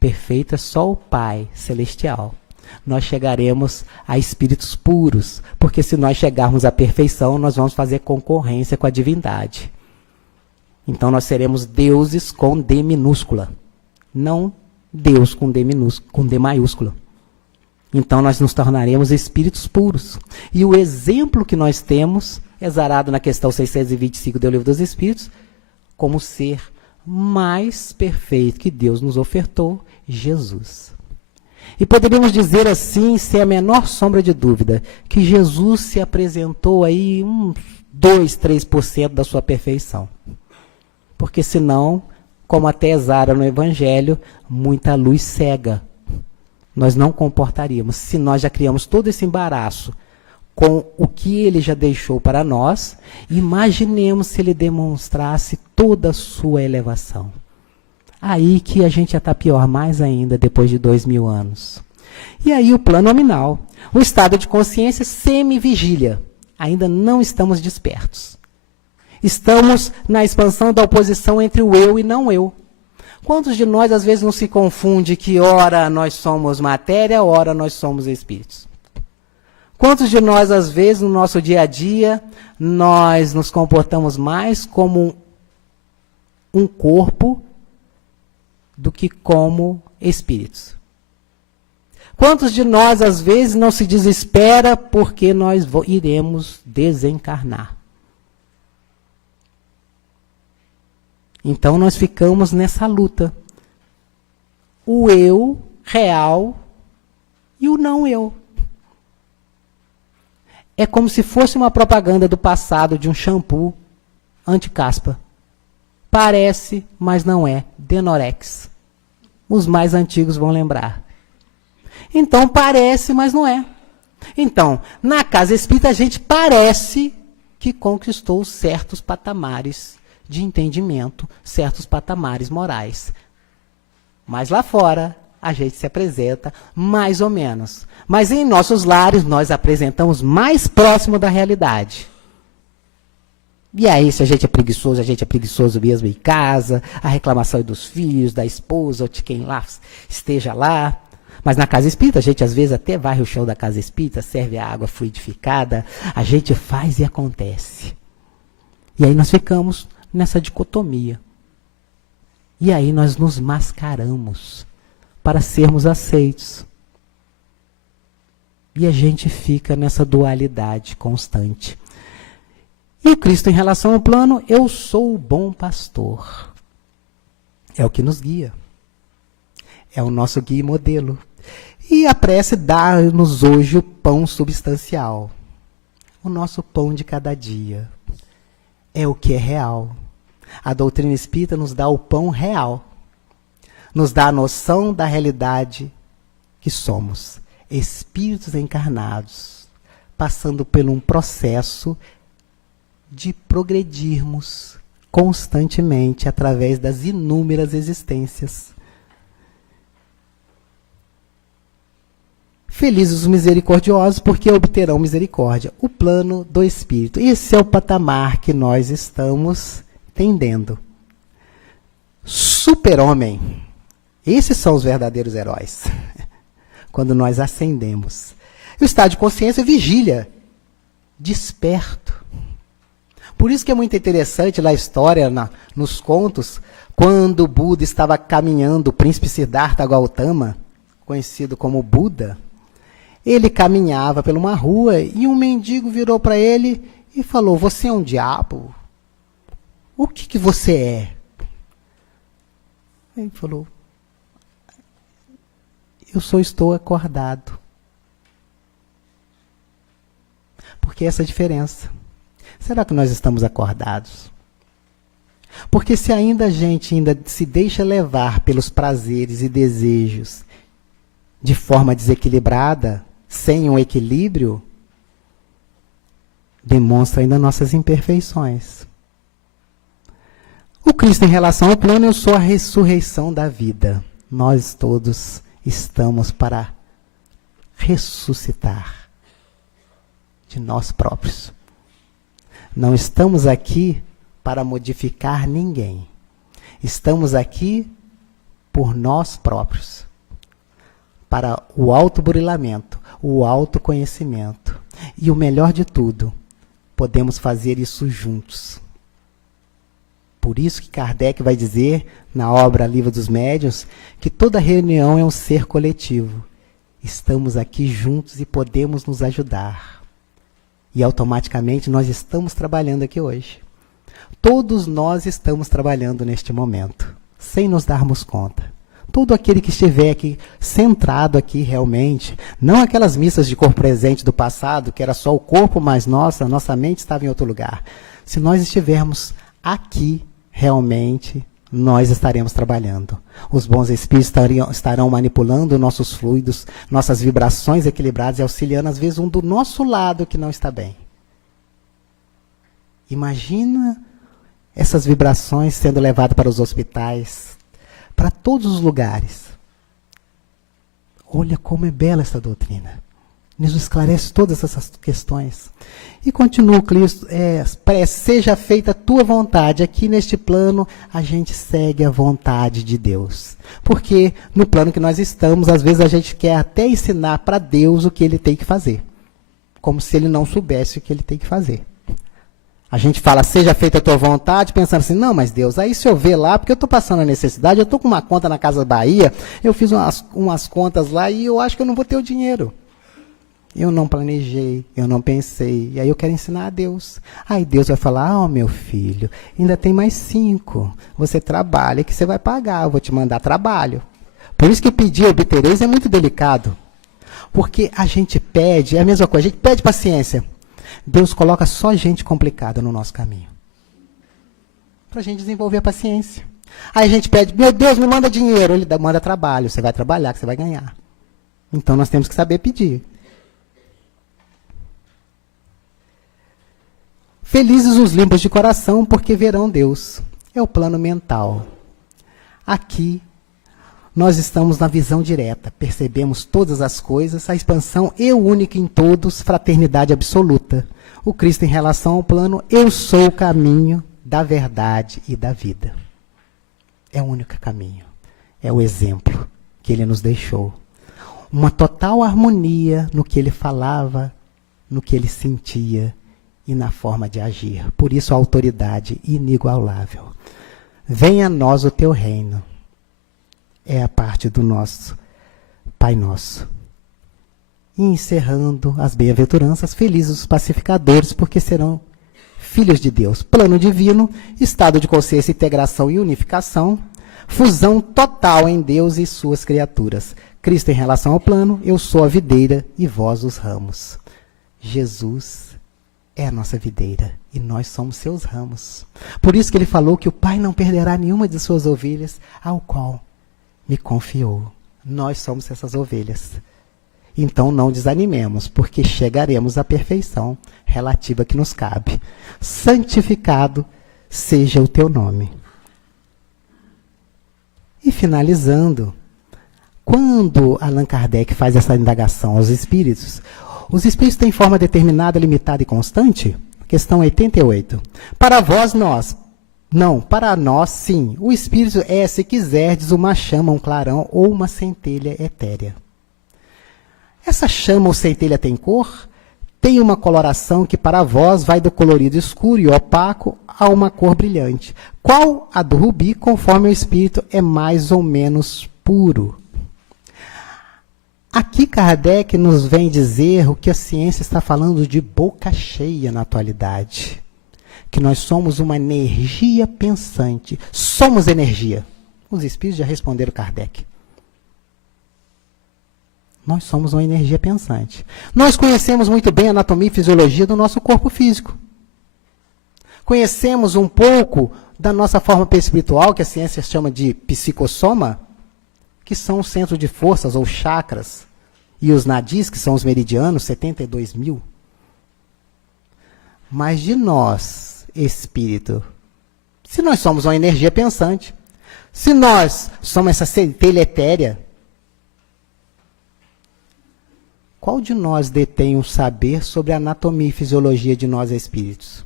Perfeito é só o Pai Celestial. Nós chegaremos a espíritos puros, porque se nós chegarmos à perfeição, nós vamos fazer concorrência com a divindade. Então nós seremos deuses com D minúscula, não Deus com D minúscula, com D maiúscula. Então nós nos tornaremos espíritos puros. E o exemplo que nós temos, exarado na questão 625 do Livro dos Espíritos, como ser mais perfeito que Deus nos ofertou, Jesus. E poderíamos dizer assim, sem a menor sombra de dúvida, que Jesus se apresentou aí uns 2, 3% da sua perfeição. Porque senão, como até exara no Evangelho, muita luz cega. Nós não comportaríamos. Se nós já criamos todo esse embaraço com o que ele já deixou para nós, imaginemos se ele demonstrasse toda a sua elevação. Aí que a gente já está pior mais ainda, depois de 2000 anos. E aí o plano nominal. O estado de consciência semi-vigília. Ainda não estamos despertos. Estamos na expansão da oposição entre o eu e não eu. Quantos de nós, às vezes, não se confunde que ora nós somos matéria, ora nós somos espíritos? Quantos de nós, às vezes, no nosso dia a dia, nós nos comportamos mais como um corpo do que como espíritos? Quantos de nós, às vezes, não se desespera porque nós iremos desencarnar? Então, nós ficamos nessa luta. O eu real e o não eu. É como se fosse uma propaganda do passado de um shampoo anti-caspa. Parece, mas não é. Denorex. Os mais antigos vão lembrar. Então, parece, mas não é. Então, na casa espírita, a gente parece que conquistou certos patamares de entendimento, certos patamares morais. Mas lá fora, a gente se apresenta mais ou menos. Mas em nossos lares, nós apresentamos mais próximo da realidade. E aí, se a gente é preguiçoso mesmo em casa, a reclamação é dos filhos, da esposa, ou de quem lá esteja lá. Mas na casa espírita, a gente às vezes até varre o chão da casa espírita, serve a água fluidificada, a gente faz e acontece. E aí nós ficamos nessa dicotomia. E aí nós nos mascaramos para sermos aceitos. E a gente fica nessa dualidade constante. E o Cristo, em relação ao plano, eu sou o bom pastor. É o que nos guia. É o nosso guia e modelo. E a prece dá-nos hoje o pão substancial. O nosso pão de cada dia. É o que é real. A doutrina espírita nos dá o pão real. Nos dá a noção da realidade que somos. Espíritos encarnados, passando por um processo de progredirmos constantemente através das inúmeras existências. Felizes os misericordiosos, porque obterão misericórdia. O plano do Espírito. Esse é o patamar que nós estamos tendendo. Super-homem. Esses são os verdadeiros heróis. Quando nós ascendemos. O estado de consciência é vigília. Desperto. Por isso que é muito interessante lá a história, nos contos, quando o Buda estava caminhando, o príncipe Siddhartha Gautama, conhecido como Buda, ele caminhava por uma rua e um mendigo virou para ele e falou: você é um diabo? O que você é? Ele falou: eu só estou acordado. Porque essa é a diferença. Será que nós estamos acordados? Porque se ainda a gente se deixa levar pelos prazeres e desejos de forma desequilibrada, sem um equilíbrio, demonstra ainda nossas imperfeições. O Cristo, em relação ao plano, eu sou a ressurreição da vida. Nós todos estamos para ressuscitar de nós próprios. Não estamos aqui para modificar ninguém. Estamos aqui por nós próprios. Para o autoburilamento, o autoconhecimento. E o melhor de tudo, podemos fazer isso juntos. Por isso que Kardec vai dizer, na obra Livro dos Médiuns, que toda reunião é um ser coletivo. Estamos aqui juntos e podemos nos ajudar. E automaticamente nós estamos trabalhando aqui hoje. Todos nós estamos trabalhando neste momento, sem nos darmos conta. Todo aquele que estiver aqui, centrado aqui realmente, não aquelas missas de corpo presente do passado, que era só o corpo, mas nossa mente estava em outro lugar. Se nós estivermos aqui, realmente, nós estaremos trabalhando. Os bons espíritos estarão manipulando nossos fluidos, nossas vibrações equilibradas e auxiliando, às vezes, um do nosso lado que não está bem. Imagina essas vibrações sendo levadas para os hospitais, para todos os lugares. Olha como é bela essa doutrina. Nos esclarece todas essas questões. E continua o Cristo, seja feita a tua vontade. Aqui neste plano, a gente segue a vontade de Deus. Porque no plano que nós estamos, às vezes a gente quer até ensinar para Deus o que ele tem que fazer. Como se ele não soubesse o que ele tem que fazer. A gente fala, seja feita a tua vontade, pensando assim, não, mas Deus, aí se eu ver lá, porque eu estou passando a necessidade, eu estou com uma conta na Casa Bahia, eu fiz umas contas lá e eu acho que eu não vou ter o dinheiro. Eu não planejei, eu não pensei, e aí eu quero ensinar a Deus. Aí Deus vai falar, meu filho, ainda tem mais 5, você trabalha que você vai pagar, eu vou te mandar trabalho. Por isso que pedir obtereis é muito delicado, porque a gente pede, é a mesma coisa, a gente pede paciência. Deus coloca só gente complicada no nosso caminho, para a gente desenvolver a paciência. Aí a gente pede, meu Deus, me manda dinheiro, ele manda trabalho, você vai trabalhar que você vai ganhar. Então nós temos que saber pedir. Felizes os limpos de coração, porque verão Deus. É o plano mental. Aqui, nós estamos na visão direta. Percebemos todas as coisas, a expansão eu única em todos, fraternidade absoluta. O Cristo em relação ao plano, eu sou o caminho da verdade e da vida. É o único caminho. É o exemplo que ele nos deixou. Uma total harmonia no que ele falava, no que ele sentia, e na forma de agir. Por isso a autoridade inigualável. Venha a nós o teu reino. É a parte do nosso Pai Nosso. E encerrando as bem-aventuranças, felizes os pacificadores, porque serão filhos de Deus. Plano divino, estado de consciência, integração e unificação, fusão total em Deus e suas criaturas. Cristo em relação ao plano, eu sou a videira e vós os ramos. Jesus é a nossa videira e nós somos seus ramos. Por isso que ele falou que o Pai não perderá nenhuma de suas ovelhas, ao qual me confiou. Nós somos essas ovelhas. Então não desanimemos, porque chegaremos à perfeição relativa que nos cabe. Santificado seja o teu nome. E finalizando, quando Allan Kardec faz essa indagação aos espíritos, os espíritos têm forma determinada, limitada e constante? Questão 88. Para vós, nós. Não, para nós, sim. O espírito é, se quiserdes, uma chama, um clarão ou uma centelha etérea. Essa chama ou centelha tem cor? Tem uma coloração que para vós vai do colorido escuro e opaco a uma cor brilhante. Qual a do rubi, conforme o espírito é mais ou menos puro? Aqui Kardec nos vem dizer o que a ciência está falando de boca cheia na atualidade. Que nós somos uma energia pensante. Somos energia. Os espíritos já responderam Kardec. Nós somos uma energia pensante. Nós conhecemos muito bem a anatomia e fisiologia do nosso corpo físico. Conhecemos um pouco da nossa forma espiritual, que a ciência chama de psicossoma, que são o centro de forças ou chakras, e os nadis, que são os meridianos, 72 mil. Mas de nós, espírito, se nós somos uma energia pensante, se nós somos essa centelha etérea, qual de nós detém um saber sobre a anatomia e fisiologia de nós espíritos?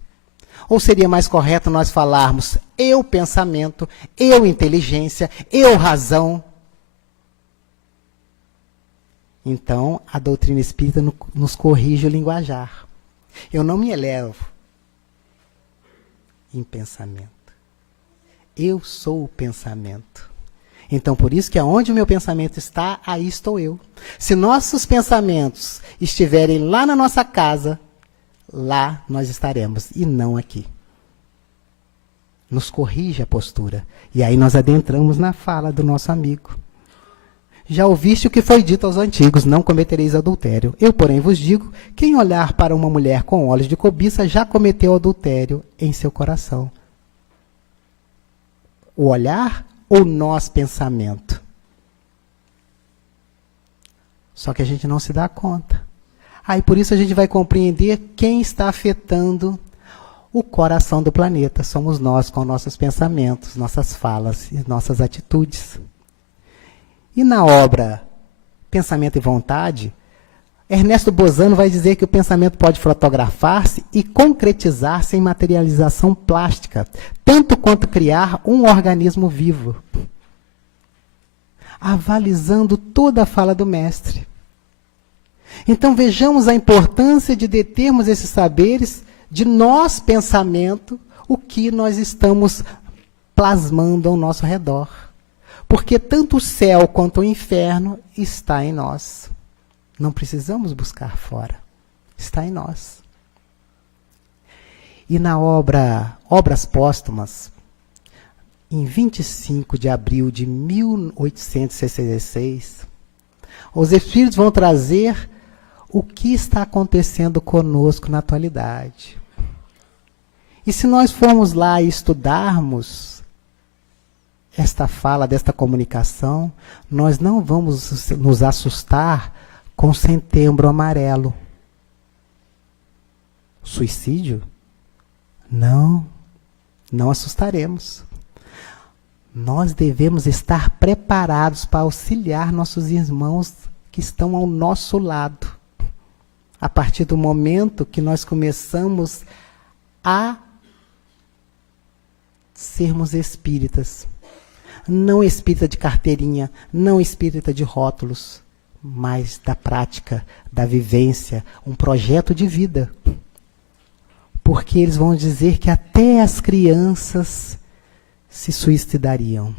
Ou seria mais correto nós falarmos eu pensamento, eu inteligência, eu razão? Então, a doutrina espírita nos corrige o linguajar. Eu não me elevo em pensamento. Eu sou o pensamento. Então, por isso que aonde o meu pensamento está, aí estou eu. Se nossos pensamentos estiverem lá na nossa casa, lá nós estaremos, e não aqui. Nos corrige a postura. E aí nós adentramos na fala do nosso amigo. Já ouviste o que foi dito aos antigos, não cometereis adultério. Eu, porém, vos digo, quem olhar para uma mulher com olhos de cobiça já cometeu adultério em seu coração. O olhar ou nós pensamento? Só que a gente não se dá conta. Aí por isso a gente vai compreender quem está afetando o coração do planeta. Somos nós com nossos pensamentos, nossas falas e nossas atitudes. E na obra Pensamento e Vontade, Ernesto Bozano vai dizer que o pensamento pode fotografar-se e concretizar-se em materialização plástica, tanto quanto criar um organismo vivo, avalizando toda a fala do mestre. Então vejamos a importância de determos esses saberes de nós, pensamento, o que nós estamos plasmando ao nosso redor. Porque tanto o céu quanto o inferno está em nós. Não precisamos buscar fora. Está em nós. E na obra Obras Póstumas, em 25 de abril de 1866, os Espíritos vão trazer o que está acontecendo conosco na atualidade. E se nós formos lá e estudarmos esta fala, desta comunicação, nós não vamos nos assustar com Setembro Amarelo. Suicídio? Não assustaremos. Nós devemos estar preparados para auxiliar nossos irmãos que estão ao nosso lado. A partir do momento que nós começamos a sermos espíritas. Não espírita de carteirinha, não espírita de rótulos, mas da prática, da vivência, um projeto de vida. Porque eles vão dizer que até as crianças se suicidariam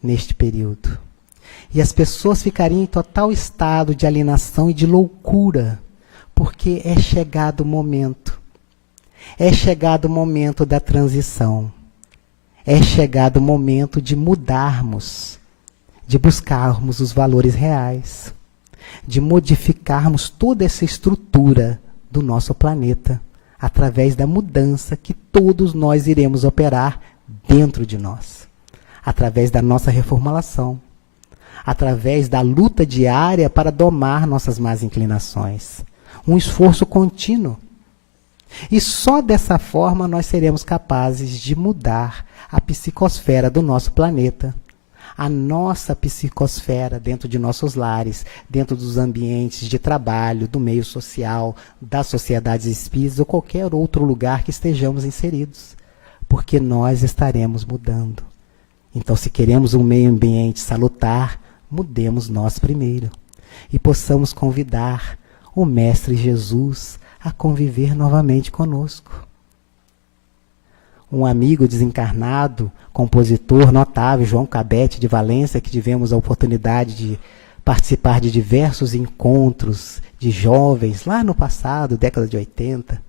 neste período. E as pessoas ficariam em total estado de alienação e de loucura, porque é chegado o momento. É chegado o momento da transição. É chegado o momento de mudarmos, de buscarmos os valores reais, de modificarmos toda essa estrutura do nosso planeta, através da mudança que todos nós iremos operar dentro de nós, através da nossa reformulação, através da luta diária para domar nossas más inclinações. Um esforço contínuo. E só dessa forma nós seremos capazes de mudar a psicosfera do nosso planeta, a nossa psicosfera dentro de nossos lares, dentro dos ambientes de trabalho, do meio social, das sociedades espíritas ou qualquer outro lugar que estejamos inseridos, porque nós estaremos mudando. Então, se queremos um meio ambiente salutar, mudemos nós primeiro e possamos convidar o Mestre Jesus a conviver novamente conosco. Um amigo desencarnado, compositor notável, João Cabete de Valência, que tivemos a oportunidade de participar de diversos encontros de jovens lá no passado, década de 80,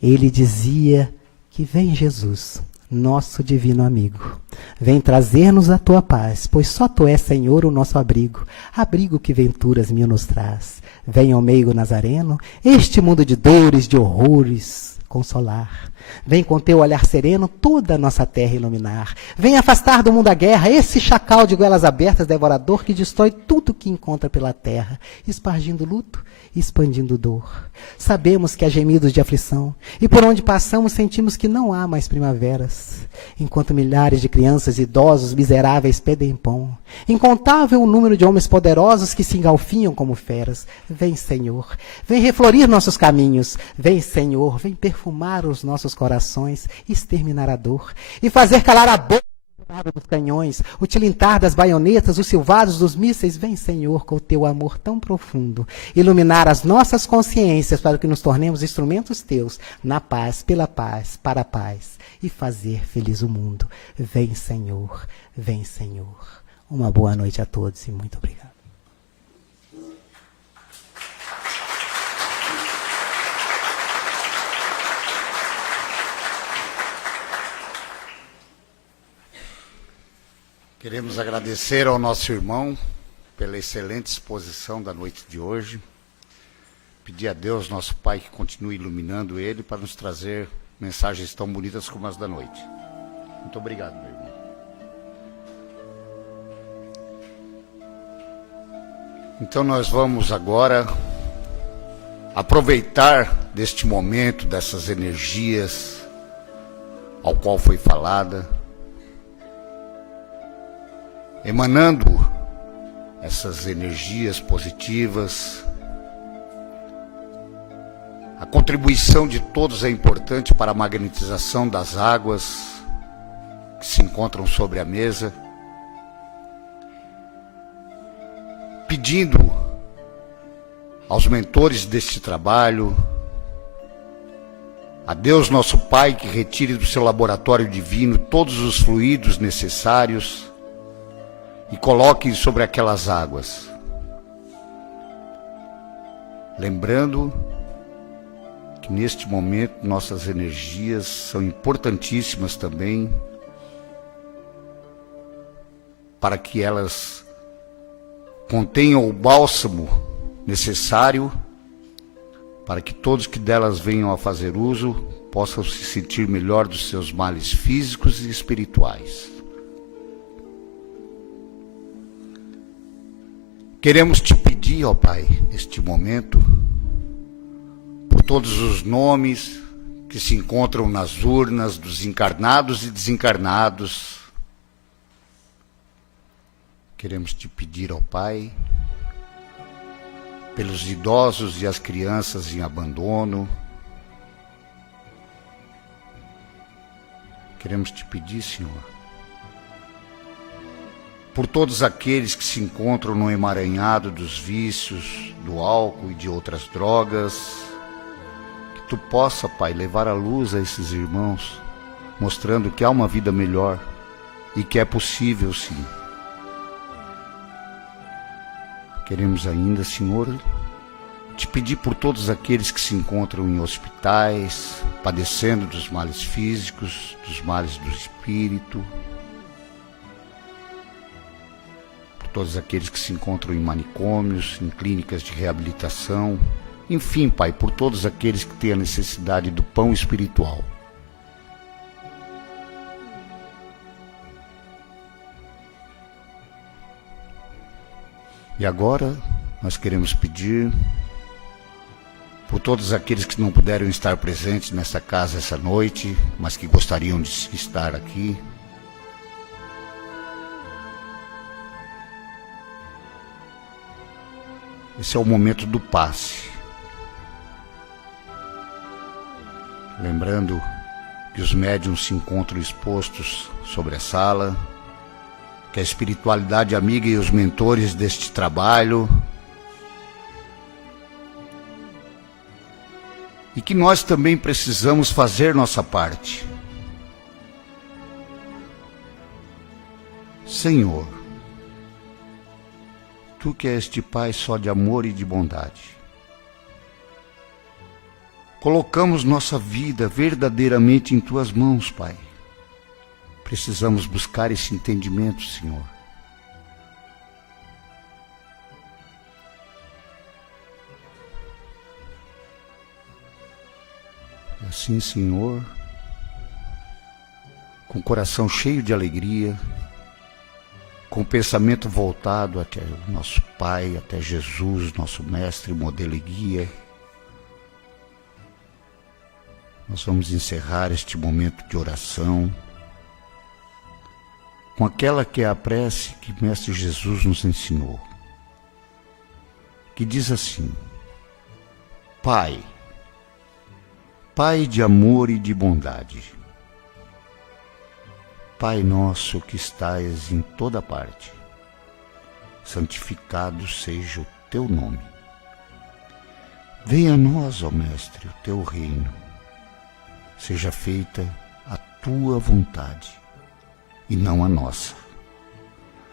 ele dizia que vem Jesus, nosso divino amigo, vem trazer-nos a tua paz, pois só tu és, Senhor, o nosso abrigo, abrigo que venturas mil nos traz. Vem ao meigo Nazareno, este mundo de dores, de horrores, consolar. Vem com teu olhar sereno toda a nossa terra iluminar. Vem afastar do mundo a guerra, esse chacal de goelas abertas, devorador, que destrói tudo que encontra pela terra, espargindo luto, expandindo dor. Sabemos que há gemidos de aflição, e por onde passamos sentimos que não há mais primaveras, enquanto milhares de crianças e idosos miseráveis pedem pão. Incontável o número de homens poderosos que se engalfinham como feras. Vem, Senhor, vem reflorir nossos caminhos. Vem, Senhor, vem perfumar os nossos corações, exterminar a dor e fazer calar a boca dos canhões, o tilintar das baionetas, os silvados dos mísseis. Vem, Senhor, com o teu amor tão profundo, iluminar as nossas consciências para que nos tornemos instrumentos teus, na paz, pela paz, para a paz, e fazer feliz o mundo. Vem, Senhor, vem, Senhor. Uma boa noite a todos e muito obrigado. Queremos agradecer ao nosso irmão pela excelente exposição da noite de hoje. Pedir a Deus, nosso Pai, que continue iluminando ele para nos trazer mensagens tão bonitas como as da noite. Muito obrigado, meu irmão. Então nós vamos agora aproveitar deste momento, dessas energias ao qual foi falada, emanando essas energias positivas. A contribuição de todos é importante para a magnetização das águas que se encontram sobre a mesa, pedindo aos mentores deste trabalho, a Deus nosso Pai, que retire do seu laboratório divino todos os fluidos necessários e coloque sobre aquelas águas. Lembrando que neste momento nossas energias são importantíssimas também para que elas contenham o bálsamo necessário para que todos que delas venham a fazer uso possam se sentir melhor dos seus males físicos e espirituais. Queremos te pedir, ó Pai, neste momento, por todos os nomes que se encontram nas urnas dos encarnados e desencarnados. Queremos te pedir, ó Pai, pelos idosos e as crianças em abandono. Queremos te pedir, Senhor, por todos aqueles que se encontram no emaranhado dos vícios, do álcool e de outras drogas, que tu possa, Pai, levar a luz a esses irmãos, mostrando que há uma vida melhor e que é possível, sim. Queremos ainda, Senhor, Te pedir por todos aqueles que se encontram em hospitais, padecendo dos males físicos, dos males do espírito, por todos aqueles que se encontram em manicômios, em clínicas de reabilitação, enfim, Pai, por todos aqueles que têm a necessidade do pão espiritual. E agora nós queremos pedir por todos aqueles que não puderam estar presentes nessa casa essa noite, mas que gostariam de estar aqui. Esse é o momento do passe. Lembrando que os médiuns se encontram expostos sobre a sala, que a espiritualidade amiga e os mentores deste trabalho, e que nós também precisamos fazer nossa parte. Senhor, Tu que és de Pai só de amor e de bondade, colocamos nossa vida verdadeiramente em Tuas mãos, Pai. Precisamos buscar esse entendimento, Senhor. E assim, Senhor, com o coração cheio de alegria, com o pensamento voltado até o nosso Pai, até Jesus, nosso Mestre, modelo e guia, nós vamos encerrar este momento de oração com aquela que é a prece que o Mestre Jesus nos ensinou, que diz assim: Pai, Pai de amor e de bondade, Pai nosso que estais em toda parte, santificado seja o Teu nome. Venha a nós, ó Mestre, o Teu reino, seja feita a Tua vontade, e não a nossa,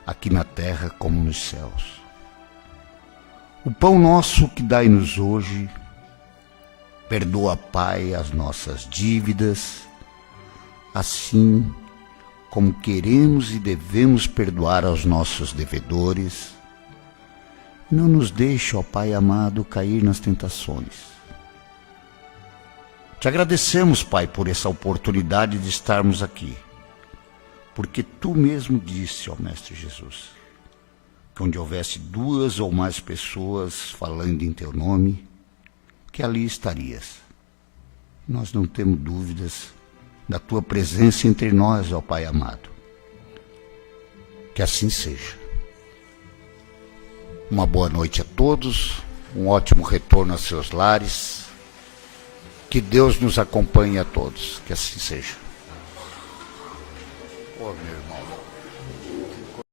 aqui na terra como nos céus. O pão nosso que dai-nos hoje, perdoa, Pai, as nossas dívidas, assim como queremos e devemos perdoar aos nossos devedores. Não nos deixe, ó Pai amado, cair nas tentações. Te agradecemos, Pai, por essa oportunidade de estarmos aqui, porque Tu mesmo disse, ó Mestre Jesus, que onde houvesse 2 ou mais pessoas falando em Teu nome, que ali estarias. Nós não temos dúvidas da Tua presença entre nós, ó Pai amado. Que assim seja. Uma boa noite a todos, um ótimo retorno aos seus lares. Que Deus nos acompanhe a todos, que assim seja. Ô, meu irmão.